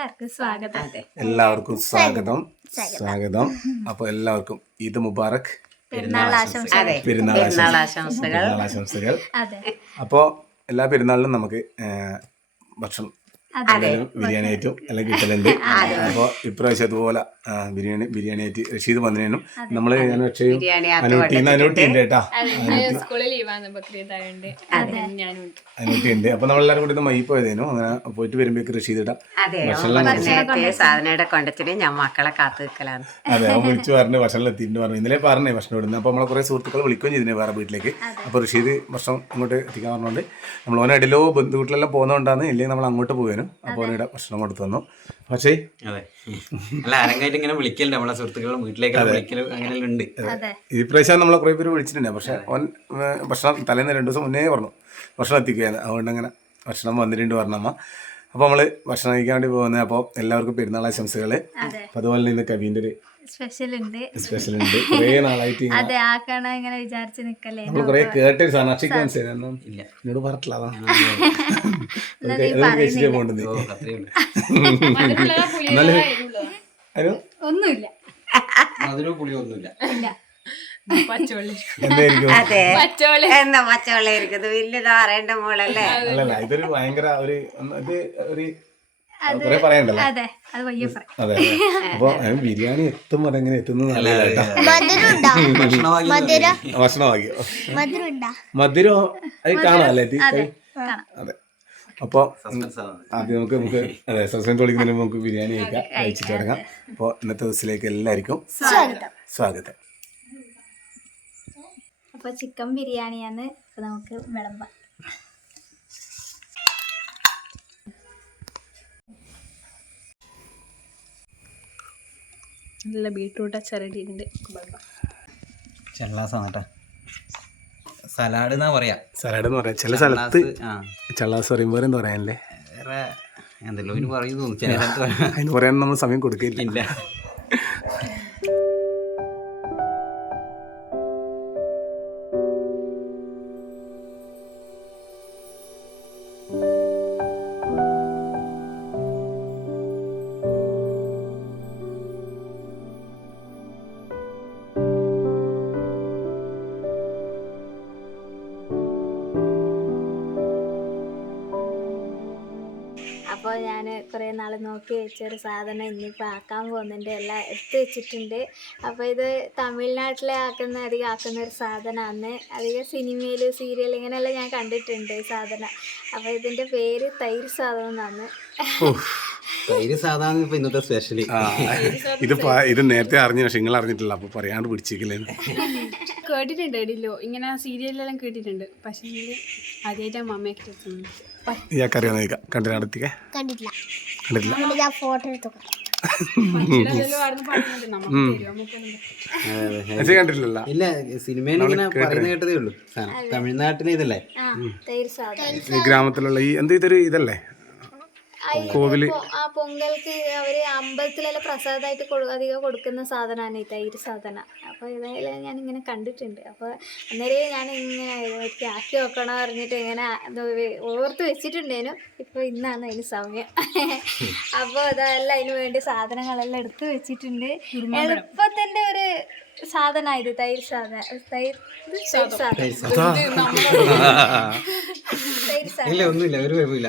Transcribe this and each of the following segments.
എല്ലാവർക്കും സ്വാഗതം. എല്ലാവർക്കും സ്വാഗതം. സ്വാഗതം. അപ്പൊ എല്ലാവർക്കും ഈദ് മുബാറക്. പെരുന്നാൾ ആശംസകൾ. പെരുന്നാൾ ആശംസകൾ. അതെ. അപ്പോൾ എല്ലാ പെരുന്നാളിലും നമുക്ക് ഭക്ഷണം ബിരിയാണി ആയിട്ടും എല്ലാം കിട്ടലുണ്ട്. അപ്പോൾ ഇപ്രാവശ്യം അതുപോലെ ആ, ബിരിയാണി ബിരിയാണി ആയിട്ട് റഷീദ് വന്നതിനും നമ്മൾ ഞാൻ അനുട്ടി ഉണ്ട് കേട്ടാ. ഉണ്ട്. അപ്പൊ നമ്മളെല്ലാരും കൂടി മൈ പോയതേനു. അങ്ങനെ പോയിട്ട് വരുമ്പോഴേക്ക് റഷീദ് ഇടാം. അതെ ഭക്ഷണം നേരത്തെ സാധനയുടെ കൊണ്ടത്തിന് ഞാൻ മക്കളെ കാത്തു നിൽക്കലാണ് അതെ അവൻ വിളിച്ചു പറഞ്ഞു ഭക്ഷണം എത്തിയിട്ട് പറഞ്ഞു. ഇന്നലെ പറഞ്ഞേ ഭക്ഷണം ഇടുന്നത് അപ്പോൾ നമ്മളെ കുറേ സുഹൃത്തുക്കൾ വിളിക്കുകയും ചെയ്തിനെ വേറെ വീട്ടിലേക്ക്. അപ്പോൾ റഷീദ് ഭക്ഷണം ഇങ്ങോട്ട് എത്തിക്കാൻ പറഞ്ഞുകൊണ്ട് നമ്മൾ ഓനെ ഇടയിലോ ബന്ധുവീട്ടിലെല്ലാം പോകുന്നതുകൊണ്ടാണ് ഇല്ലെങ്കിൽ നമ്മൾ അങ്ങോട്ട് പോകാനും അപ്പോൾ ഓനിടെ ഭക്ഷണം കൊടുത്തു തന്നു പക്ഷേ അതെ. അല്ല ആരെങ്കിലും ഇങ്ങനെ വിളിക്കലുണ്ട്. നമ്മളെ സുഹൃത്തുക്കളും വീട്ടിലേക്ക് വിളിക്കലും അങ്ങനെ ഉണ്ട്. അതെ. ഈ പ്രാവശ്യം നമ്മളെ കുറേ പേര് വിളിച്ചിട്ടുണ്ട്. പക്ഷെ ഓൻ ഏർ, ഭക്ഷണം തലേന്ന് രണ്ട് ദിവസം മുന്നേ പറഞ്ഞു. ഭക്ഷണം എത്തിക്കുകയാണ്. അതുകൊണ്ട് അങ്ങനെ ഭക്ഷണം വന്നിട്ടുണ്ട് പറഞ്ഞമ്മ അപ്പോൾ നമ്മൾ ഭക്ഷണം കഴിക്കാൻ വേണ്ടി പോകുന്നത്. അപ്പോൾ എല്ലാവർക്കും പെരുന്നാൾ ആശംസകൾ അതെ. അപ്പോൾ അതുപോലെ തന്നെ ഇന്ന് കവിന്റെ ഒരു സ്പെഷ്യൽ ഉണ്ട്. സ്പെഷ്യൽ ഉണ്ട്. കുറേ നാളായിട്ട് ഇങ്ങനെ അതെ ആക്കണം ഇങ്ങനെ വിചാരിച്ച് നിക്കല്ലേ? നമ്മൾ കുറേ കേട്ടൊരു സാധനം അക്ഷിക്ക് ഇല്ല. എന്നോട് പറഞ്ഞിട്ടില്ല അതാ. എന്നാ നീ കഴിച്ചിട്ടേ പോകേണ്ടത്. ഓ അത്രേ ഉള്ളൂ. എന്നാലും അതിന് ഒന്നുമില്ല. പുളിയൊന്നുമില്ല. ഇല്ല. അതെ. വലിയതാ അറിയേണ്ട മോളല്ലേ? അല്ലല്ല ഇതൊരു ഭയങ്കര ഒരു ഇത് ഒരു അതെ അത് വലിയ അതെ. അപ്പൊ ബിരിയാണി എത്തും അതെങ്ങനെ എത്തുന്നത് ഭക്ഷണമാക്കിയോ മധുരം? അത് കാണാല്ലേ അതെ അപ്പൊ Suspense ആണ്. ആദ്യം നമുക്ക് നമുക്ക് അതെ സസ്പെൻസ് വിളിക്കുന്നതിന് നമുക്ക് ബിരിയാണി കഴിക്കാം. കഴിച്ചിട്ട് തുടങ്ങാം അപ്പോൾ ഇന്നത്തെ ദിവസത്തിലേക്ക് എല്ലാവർക്കും സ്വാഗതം. അപ്പോൾ അപ്പൊ ചിക്കൻ ബിരിയാണിയാണ്. നമുക്ക് വിളമ്പാം. നല്ല ബീട്രൂട്ട് അച്ചരടി ഉണ്ട് ചെള്ളാസാണ് സലാഡ് എന്നാ പറയാ? സലാഡ് എന്ന് പറയാം. ചില സ്ഥലത്ത് ചള്ളാസ് പറയുമ്പോൾ എന്താ പറയാനല്ലേ? വേറെ എന്തെല്ലോ പറയുന്നു ചില സ്ഥലത്ത് അതിന് പറയാൻ നമ്മൾ സമയം കൊടുക്കില്ല. കുറേ നാൾ നോക്കി വെച്ചൊരു സാധനം ഇന്നിപ്പോൾ ആക്കാൻ പോകുന്നുണ്ട്. എല്ലാം എടുത്ത് വെച്ചിട്ടുണ്ട്. അപ്പോൾ ഇത് തമിഴ്നാട്ടിലെ ആക്കുന്ന അധികം ആക്കുന്ന ഒരു സാധനമാണ് അധികം സിനിമയിൽ സീരിയൽ ഇങ്ങനെയെല്ലാം ഞാൻ കണ്ടിട്ടുണ്ട് ഈ സാധനം. അപ്പോൾ ഇതിന്റെ പേര് തൈര് സാധനം എന്നാണ്. തൈര് സാധനം ഇപ്പൊ ഇന്നത്തെ സ്പെഷ്യലി. ഇത് ഇത് നേരത്തെ അറിഞ്ഞ പക്ഷെ നിങ്ങൾ അറിഞ്ഞിട്ടില്ല. അപ്പൊ പറയാണ്ട് പിടിച്ചിരിക്കലേ. കേട്ടിട്ടുണ്ട് എടില്ലോ ഇങ്ങനെ സീരിയലിലെല്ലാം കേട്ടിട്ടുണ്ട്. പക്ഷേ ആദ്യമായിട്ട് അമ്മയൊക്കെ ചോദിക്കാം കണ്ടില്ല അടുത്തേക്ക് കണ്ടിട്ടില്ല. കണ്ടിട്ടില്ല. ഞാൻ ഫോട്ടോ എടുത്തു. ഇല്ല സിനിമയിൽ ഇങ്ങനെ പറയുന്ന കേട്ടതേ ഉള്ളൂ. തമിഴ്നാട്ടിലെ ഇതല്ലേ? തൈര് സാധനം ഈ ഗ്രാമത്തിലുള്ള ഈ എന്ത് ഇതൊരു ഇതല്ലേ? കോവിൽ ആ പൊങ്കൽക്ക് അവർ അമ്പലത്തിലെല്ലാം പ്രസാദമായിട്ട് അധികം കൊടുക്കുന്ന സാധനമാണ് ഈ തൈര് സാധനം. അപ്പൊ ഇതായാലും ഞാൻ ഇങ്ങനെ കണ്ടിട്ടുണ്ട്. അപ്പൊ അന്നേരം ഞാൻ ഇങ്ങനെ ആക്കി വെക്കണോ പറഞ്ഞിട്ട് ഇങ്ങനെ ഓർത്ത് വെച്ചിട്ടുണ്ടേനു. ഇപ്പൊ ഇന്നാണ് അതിന് സമയം. അപ്പോൾ അതെല്ലാം അതിന് വേണ്ടി സാധനങ്ങളെല്ലാം എടുത്തു വെച്ചിട്ടുണ്ട്. എളുപ്പത്തിന്റെ ഒരു സാധനമാണ് ഇത് തൈര് സാധനം തൈര് തൈര് സാധനം. ഇല്ല ഒന്നുമില്ല ഒരു കുഴപ്പമില്ല.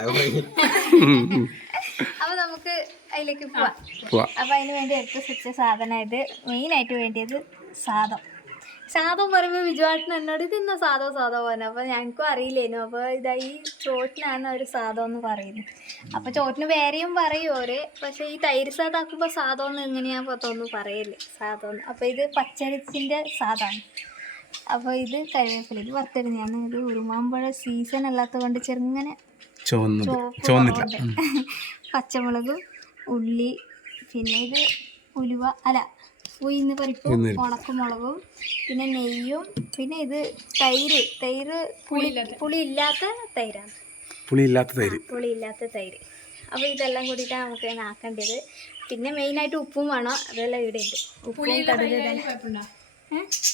അപ്പൊ നമുക്ക് അതിലേക്ക് പോവാം. പോവാം. അപ്പൊ അതിന് വേണ്ടി എടുത്ത് സ്വിച്ച സാധനം ഇത്. മെയിൻ ആയിട്ട് വേണ്ടിയത് സാദം സാദം പറയുമ്പോൾ വിജുവാട്ടിന് എന്നോട് ഇത് ഇന്ന സാധോ? സാദോ പറഞ്ഞു. അപ്പോൾ ഞങ്ങൾക്കും അറിയില്ലേനു. അപ്പോൾ ഇതാ ഈ ചോറ്റിനാണ് അവർ സാദം എന്ന് പറയുന്നത്. അപ്പോൾ ചോറ്റിന് വേറെയും പറയും ഓര്. പക്ഷേ ഈ തൈര് സാദം ആക്കുമ്പോൾ സാധോന്ന് എന്ന് എങ്ങനെയാ പത്തൊന്നും പറയല്ലേ. സാധോന്ന് എന്ന്. അപ്പോൾ ഇത് പച്ചരിച്ചിന്റെ സാധാണ് അപ്പോൾ ഇത് കരിവേപ്പിലേക്ക് വറുത്തരിഞ്ഞാണ് ഇത് ഉരുമാമ്പഴ സീസൺ അല്ലാത്തത് കൊണ്ട് ചെറുങ്ങനെ പച്ചമുളകും ഉള്ളി പിന്നെ ഇത് ഉലുവ. അല്ല ഉയിന്ന് പരിപ്പും ഉണക്കമുളകും പിന്നെ നെയ്യും പിന്നെ ഇത് തൈര്. തൈര് പുളി പുളി ഇല്ലാത്ത തൈരാണ്. പുളി ഇല്ലാത്ത തൈര്. പുളി ഇല്ലാത്ത തൈര്. അപ്പോൾ ഇതെല്ലാം കൂടിയിട്ടാണ് നമുക്ക് ആക്കേണ്ടത്. പിന്നെ മെയിനായിട്ട് ഉപ്പും വേണം. അതെല്ലാം ഇവിടെ ഉണ്ട്. ഉപ്പും കടുക്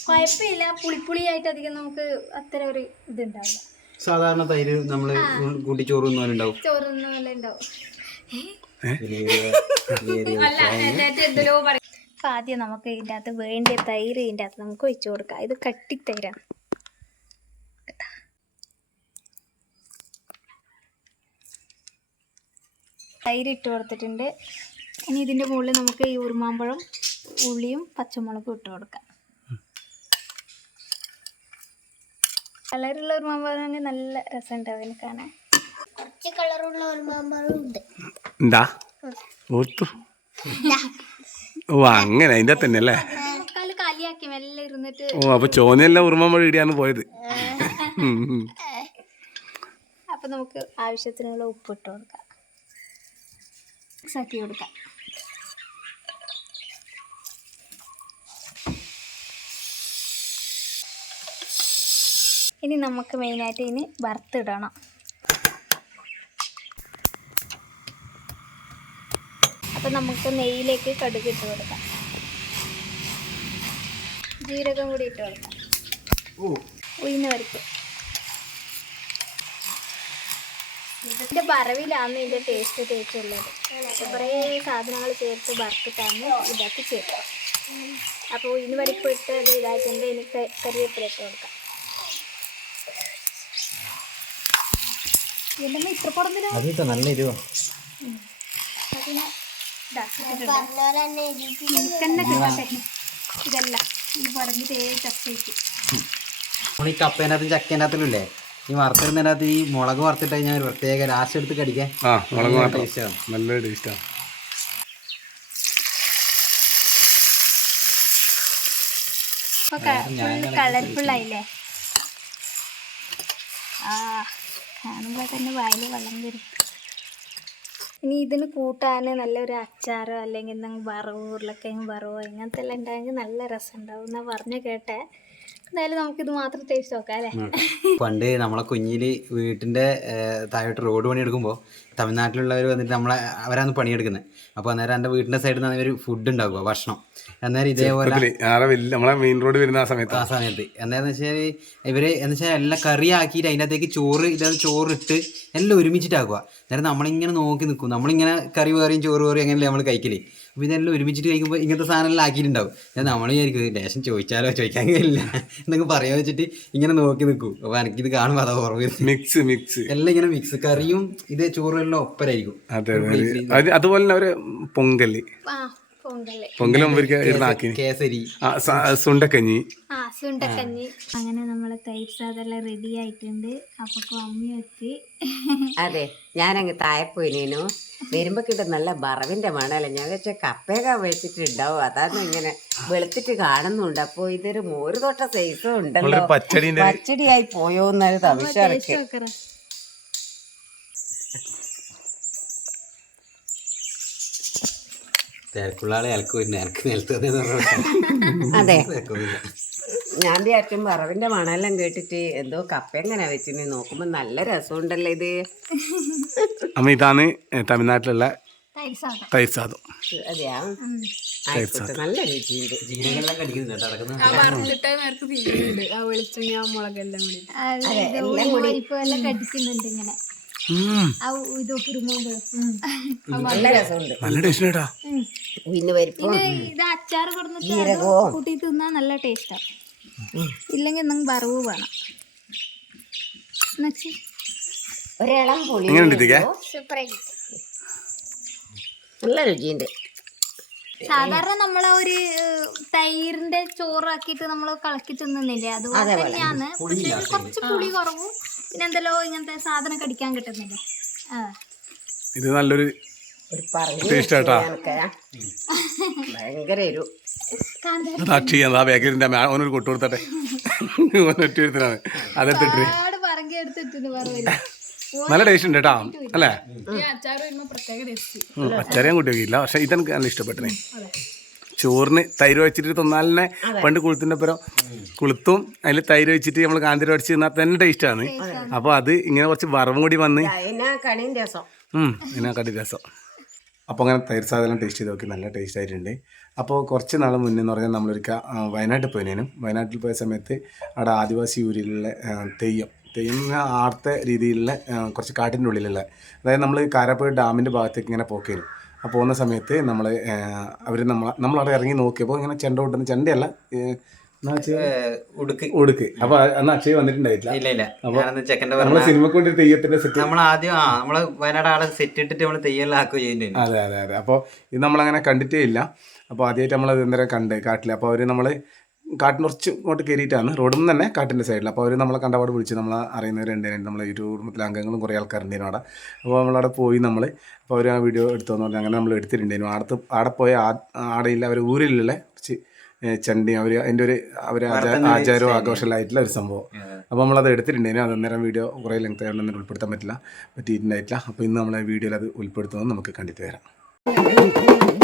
കുഴപ്പമില്ല. പുളിപ്പുളിയായിട്ട് അധികം നമുക്ക് അത്ര ഒരു ഇതുണ്ടാവില്ല. സാധാരണ തൈര് നമ്മൾ കൂട്ടിച്ചോറ് ഉണ്ടാവും. ചോറൊന്നും പോലെ ഉണ്ടാവും. ഏ അപ്പം ആദ്യം നമുക്ക് ഇതിന്റെ അകത്ത് വേണ്ട തൈര് ഇതിന്റെ അകത്ത് നമുക്ക് ഒഴിച്ചു കൊടുക്കാം. ഇത് കട്ടിത്തൈരാണ് തൈര് ഇട്ട് കൊടുത്തിട്ടുണ്ട്. ഇനി ഇതിന്റെ മുകളിൽ നമുക്ക് ഈ ഉറുമാമ്പഴം ഉള്ളിയും പച്ചമുളകും ഇട്ട് കൊടുക്കാം. കളറുള്ള ഉറുമാമ്പഴം നല്ല രസമുണ്ട് അതിന് കാണാൻ. കുറച്ച് കളറുള്ള ഉറുമാമ്പഴം ഉണ്ട്. എന്താ? ഓർത്തു. ഓ അങ്ങനെ അതിന്റെ തന്നെ അല്ലേ? ഓ അപ്പൊ ചോനയെല്ലാം മഴ ഇടിയാണ് പോയത്. ഉം. നമുക്ക് ആവശ്യത്തിനുള്ള ഉപ്പ് ഇട്ട് കൊടുക്കാം. കൊടുക്കാം. ഇനി നമുക്ക് മെയിനായിട്ട് ഇനി വറുത്തിടണം. അപ്പം നമുക്ക് നെയ്യിലേക്ക് കടുക് ഇട്ട് കൊടുക്കാം. ജീരകം കൂടി ഇട്ട് കൊടുക്കാം. ഉയിന്ന് പരിപ്പ്. ഇതിന്റെ വറവിലാണ് ഇതിന്റെ ടേസ്റ്റ് തേച്ചുള്ളത് കുറേ സാധനങ്ങൾ ചേർത്ത് വറുത്തിട്ടാണ് ഇതാക്കി ചേർക്കുക. അപ്പോൾ ഇനി പരിപ്പ് ഇട്ട് അത് ഇതായിട്ടുണ്ട് ഇനി കറിവേപ്പിലേക്ക് കറിവേപ്പില ഇട്ട് കൊടുക്കാം. എന്തെങ്കിലും ഇത്ര പുറന്നില്ല അത് നല്ല എരിവാ. അതിനെ കിട്ടട്ടെ. ഇതല്ല. ഈ കപ്പേനകത്ത് ചക്കേനകത്തിലല്ലേ നമ്മൾ ഈ കപ്പേനകത്തും വറുത്തിടുന്നതിനകത്ത് ഈ മുളക് വറുത്തിട്ട് ഞാൻ ഒരു പ്രത്യേക ലാസ്റ്റ് എടുത്ത് കടിക്കാൻ ആ മുളക് നല്ല ടേസ്റ്റാണ് ആയില്ലേ? ആ കാണുമ്പോൾ തന്നെ വായിൽ വെള്ളം വരും. ഇനി ഇതിന് കൂട്ടാൻ നല്ലൊരു അച്ചാറോ അല്ലെങ്കിൽ എന്തെങ്കിലും വറവ് ഉരുളക്കിഴങ്ങ് വറവോ ഇങ്ങനത്തെ എല്ലാം ഉണ്ടായെങ്കിൽ നല്ല രസം ഉണ്ടാവും പറഞ്ഞു കേട്ടെ. എന്തായാലും ഇത് മാത്രം ടേസ്റ്റ് നോക്കാം അല്ലേ? പണ്ട് നമ്മളെ കുഞ്ഞിൽ വീട്ടിന്റെ താഴോട്ട് റോഡ് പണിയെടുക്കുമ്പോൾ തമിഴ്നാട്ടിലുള്ളവർ വന്നിട്ട് നമ്മളെ അവരാണ് പണിയെടുക്കുന്നത് അപ്പോൾ അന്നേരം എന്റെ വീടിന്റെ സൈഡിൽ നിന്ന് ഇവർ ഫുഡ് ഉണ്ടാക്കുക ഭക്ഷണം. അന്നേരം ഇതേപോലെ നമ്മളെ മെയിൻ റോഡ് വരുന്ന ആ സമയത്ത്. ആ സമയത്ത്. എന്താന്ന് വെച്ചാൽ ഇവർ എന്ന് വെച്ചാൽ എല്ലാം കറി ആക്കിയിട്ട് അതിന്റെ അകത്തേക്ക് ചോറ് ഇതായത് ചോറിട്ട് എല്ലാം ഒരുമിച്ചിട്ടാക്കുക. അന്നേരം നമ്മളിങ്ങനെ നോക്കി നിൽക്കും നമ്മളിങ്ങനെ കറി വേറിയും ചോറ് വേറിയും അങ്ങനെയല്ലേ നമ്മൾ കഴിക്കൽ. അപ്പോൾ ഇതെല്ലാം ഒരുമിച്ചിട്ട് കഴിക്കുമ്പോൾ ഇങ്ങനത്തെ സാധനമെല്ലാം ആക്കിയിട്ടുണ്ടാവും. ഞാൻ നമ്മൾ വിചാരിക്കും ലേശം ചോദിച്ചാലോ? ചോദിക്കാൻ കഴിയില്ല എന്നൊക്കെ പറയാ വെച്ചിട്ട് ഇങ്ങനെ നോക്കി നിൽക്കും. അപ്പോൾ എനിക്കിത് കാണുമ്പോൾ അതാ ഓർമ്മ മിക്സ് മിക്സ് എല്ലാം ഇങ്ങനെ മിക്സ് കറിയും ഇത് ചോറും എല്ലാം ഒപ്പരായിരിക്കും. അതെ അതെ അതുപോലെ തന്നെ ഒരു പൊങ്കൽ. ആ പൊങ്കൽ. പൊങ്കൽ കേസരി. സുണ്ടക്കഞ്ഞി. ആ സുണ്ടക്കഞ്ഞി. അങ്ങനെ നമ്മളെ തൈര് അതെല്ലാം റെഡി ആയിട്ടുണ്ട്. അപ്പൊ അമ്മി വെച്ച്. അതെ ഞാനങ്ങ് താഴെ പോയിനേനു വരുമ്പോ കിട്ടും നല്ല വറവിന്റെ മണല്ലേ ഞാൻ വെച്ച കപ്പയൊക്കെ വെച്ചിട്ടുണ്ടാവും. അതാണ് ഇങ്ങനെ വെളുത്തിട്ട് കാണുന്നുണ്ട്. അപ്പൊ ഇതൊരു മോര് തൊട്ട സൈസും ഉണ്ടല്ലോ. പച്ചടിയായി പോയോ എന്നൊരു നോക്കറ തിരക്കുള്ള ആളെ ഇലക്ക് അലക്ക് നിലത്ത് അതെ. ഞാൻ വിചാരിച്ചും വറവിന്റെ മണെല്ലാം കേട്ടിട്ട് എന്തോ കപ്പ എങ്ങനെ വെച്ചിന് നോക്കുമ്പോ നല്ല രസമുണ്ടല്ലോ ഇത്. അമ്മ ഇതാണ് തമിഴ്നാട്ടിലുള്ള തൈര് സാധനം. തൈര് സാദം അതെയാ ആയിക്കോട്ടെ നല്ല രുചിയുണ്ട്. കൂടി. നല്ല രസമുണ്ട്. നല്ല ടേസ്റ്റ് കേട്ടാ പരിപ്പും തിന്നാൻ നല്ല ടേസ്റ്റാണ് ഇല്ലെങ്കിൽ നിങ്ങൾ വറവ് വേണം. ഒരിളം പുളി നല്ല രുചിയുണ്ട്. സാധാരണ നമ്മളെ ഒരു തൈരിന്റെ ചോറാക്കിയിട്ട് നമ്മൾ കളക്കി തിന്നുന്നില്ലേ? അതുപോലെ തന്നെയാണ്. പക്ഷേ കുറച്ച് പുളി കുറവും. പിന്നെ എന്തല്ലോ ഇങ്ങനത്തെ സാധനം കടിക്കാൻ കിട്ടുന്നില്ലേ? ഇത് നല്ലൊരു ടേസ്റ്റ് കേട്ടാ ഭയങ്കര ഒരു ആ ബേക്കറിന്റെ കൊട്ടു കൊടുത്തട്ടെ. അതെടുത്തിട്ട് നല്ല ടേസ്റ്റ് ഉണ്ട് കേട്ടാ അല്ലേ? അച്ചാറിയാൻ കൂട്ടി വെക്കില്ല പക്ഷെ ഇതെനിക്ക് നല്ല ഇഷ്ടപ്പെട്ടേ ചോറിന് തൈര് വെച്ചിട്ട് തിന്നാലിനെ പണ്ട് കുളുത്തിന്റെ പുറം കുളുത്തും അതിൽ തൈര് വെച്ചിട്ട് നമ്മൾ കാന്തിരി അടിച്ച് തിന്നാൽ തന്നെ ടേസ്റ്റാണ് അപ്പോൾ അത് ഇങ്ങനെ കുറച്ച് വറവും കൂടി വന്ന് കണി രസം. കടി രസം. അപ്പോൾ അങ്ങനെ തൈര് സാധനം ടേസ്റ്റ് ചെയ്ത് നോക്കി. നല്ല ടേസ്റ്റ് ആയിട്ടുണ്ട്. അപ്പോൾ കുറച്ച് നാൾ മുന്നേ എന്ന് പറഞ്ഞാൽ നമ്മളൊരു വയനാട്ടിൽ പോയതിനും വയനാട്ടിൽ പോയ സമയത്ത് അവിടെ ആദിവാസി ഊരിലുള്ള തെയ്യം തെയ്യം ആർത്ത രീതിയിലുള്ള കുറച്ച് കാട്ടിന്റെ ഉള്ളിലുള്ള അതായത് നമ്മൾ കാരാപ്പുഴ ഡാമിന്റെ ഭാഗത്തേക്ക് ഇങ്ങനെ പോക്കേനും. അപ്പോൾ പോകുന്ന സമയത്ത് നമ്മൾ അവർ നമ്മൾ നമ്മളവിടെ ഇറങ്ങി നോക്കിയപ്പോൾ ഇങ്ങനെ ചെണ്ട കൊണ്ടുവന്ന് ചെണ്ടയല്ല ഉടുക്ക്. അപ്പോൾ അന്ന് അക്ഷയ് വന്നിട്ടുണ്ടായിട്ടില്ല. ഇല്ല ഇല്ല. ഞാനന്ന് ചെക്കന്റെ നമ്മളെ സിനിമക്ക് വേണ്ടി തെയ്യത്തിന്റെ സെറ്റ്. നമ്മൾ ആദ്യം ആ നമ്മൾ വയനാട് ആളെ സെറ്റ് ഇട്ടിട്ട് നമ്മൾ തെയ്യെല്ലാം ആക്കുകയും ചെയ്യുന്നുണ്ട് അതെ അതെ അതെ. അപ്പോൾ ഇത് നമ്മളങ്ങനെ കണ്ടിട്ടേ ഇല്ല. അപ്പോൾ ആദ്യമായിട്ട് നമ്മളത് എന്തേരം കണ്ട് കാട്ടിൽ അപ്പോൾ അവർ നമ്മൾ കാട്ടിന് കുറച്ച് ഇങ്ങോട്ട് കയറിയിട്ടാണ്. റോഡിൽ നിന്ന് തന്നെ കാട്ടിന്റെ സൈഡിൽ അപ്പോൾ അവർ നമ്മളെ കണ്ടപാട് വിളിച്ച് നമ്മൾ അറിയുന്നവരുണ്ട് നമ്മളെ യൂട്യൂബ് കുടുംബത്തിലെ അംഗങ്ങളും കുറേ ആൾക്കാരുണ്ടായിരുന്നു അവിടെ. അപ്പോൾ നമ്മളവിടെ പോയി നമ്മൾ അപ്പോൾ അവർ ആ വീഡിയോ എടുത്തോന്ന് പറഞ്ഞാൽ അങ്ങനെ നമ്മൾ എടുത്തിട്ടുണ്ടായിരുന്നു. അടുത്ത് അവിടെ പോയ ആടയില്ല അവർ ഊരിലുള്ള ചണ്ടി അവർ അതിന്റെ ഒരു അവർ ആചാരവും ആഘോഷമായിട്ടുള്ള ഒരു സംഭവം. അപ്പോൾ നമ്മളത് എടുത്തിട്ടുണ്ടായിരുന്നു അത് അന്നേരം വീഡിയോ കുറേ ലെങ്ത് ആയതുകൊണ്ട് ഉൾപ്പെടുത്താൻ പറ്റില്ല. പറ്റിയിട്ടുണ്ടായിട്ടില്ല. അപ്പോൾ ഇന്ന് നമ്മളെ വീഡിയോയിൽ അത് ഉൾപ്പെടുത്തുന്നത് നമുക്ക് കണ്ടിട്ട് വരാം.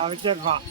தவிச்சிருப்பான்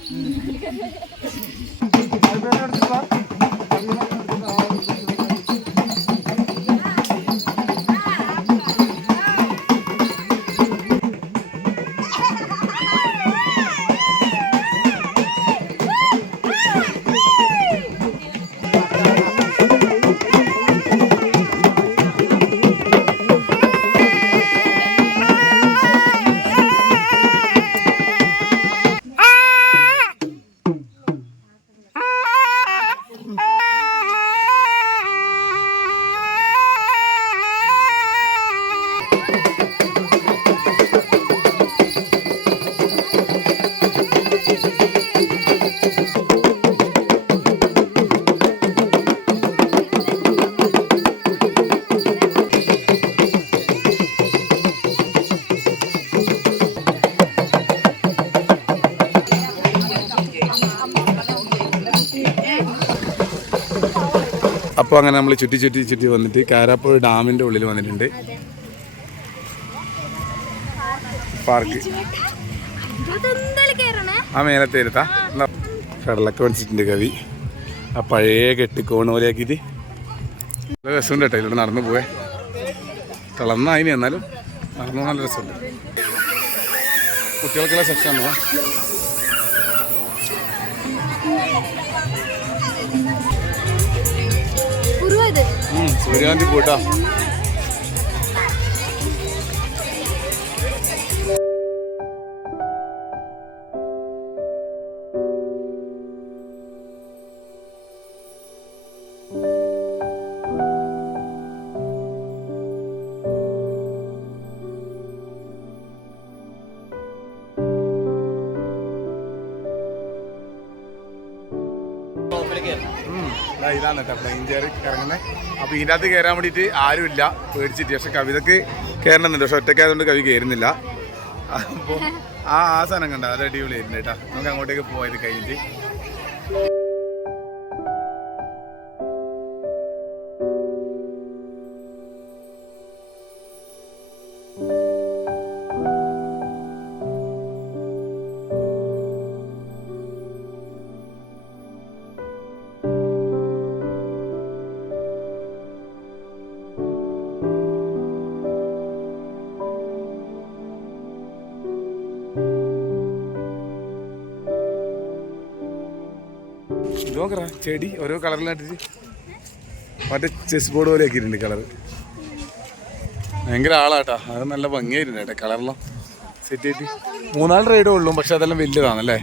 അപ്പോൾ അങ്ങനെ നമ്മൾ ചുറ്റി ചുറ്റി ചുറ്റി വന്നിട്ട് കാരാപ്പുഴ ഡാമിന്റെ ഉള്ളിൽ വന്നിട്ടുണ്ട്. പാർക്ക്. ആ മേലത്തെ ഇരുത്താ കടലൊക്കെ വെച്ചിട്ടുണ്ട് കവി. ആ പഴയ കെട്ടിക്കോണ് പോലെയാക്കിയിട്ട്. നല്ല രസമുണ്ട് കേട്ടോ ഇതിലൂടെ നടന്നു പോവേ തിളന്ന അതിന് എന്നാലും നടന്നു നല്ല രസമുണ്ട്. കുട്ടികൾക്കുള്ള സെക്ഷനാണോ സൂര്യകാന്തി പോട്ടാ ഇതാണ് കേട്ടോ പ്ലെയിൻ ഇറങ്ങുന്നത് അപ്പോൾ ഇതിന്റെ അകത്ത് കയറാൻ വേണ്ടിയിട്ട് ആരുമില്ല. പേടിച്ചിട്ട്. പക്ഷെ കവിതക്ക് കയറണമെന്നുണ്ട് പക്ഷെ ഒറ്റയ്ക്കായതുകൊണ്ട് കവി കയറുന്നില്ല. അപ്പോൾ ആ ആ സാധനം കണ്ട? അത് അടിപൊളിയായിരുന്നു കേട്ടോ. നമുക്ക് അങ്ങോട്ടേക്ക് പോയത് കഴിഞ്ഞിട്ട്. നോക്കറ ചെടി ഓരോ കളറിലായിട്ട് മറ്റേ ചെസ് ബോർഡ് പോലെ ആക്കിയിട്ടുണ്ട് കളർ ഭയങ്കര ആളാട്ടാ അത് നല്ല ഭംഗിയായിരുന്നു കേട്ടോ കളറെല്ലാം സെറ്റ് ചെയ്തിട്ട് മൂന്നാൽ റൈഡേ ഉള്ളൂ പക്ഷെ അതെല്ലാം വലിയതാണല്ലേ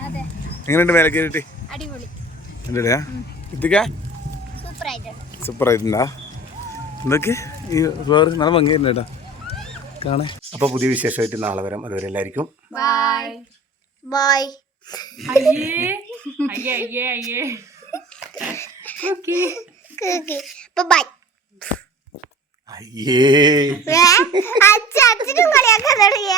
എങ്ങനെയുണ്ട് മേലെ കയറിയിട്ട്? അടിപൊളി. എന്താ ഇതൊക്കെ? സൂപ്പർ ആയിട്ട് സൂപ്പർ ആയിട്ടുണ്ടാ? എന്തൊക്കെ? ഈ വേറെ നല്ല ഭംഗിയായിരുന്നു കേട്ടോ. കാണേ. അപ്പോൾ പുതിയ വിശേഷമായിട്ട് നാളെ വരാം. അതുവരെ എല്ലാവർക്കും ബൈ ബൈ അയ്യേ അയ്യേ അയ്യേ അയ്യേ. ഓക്കെ ബൈ അയ്യേ. അച്ഛനും കളിയാക്കാൻ തുടങ്ങിയ?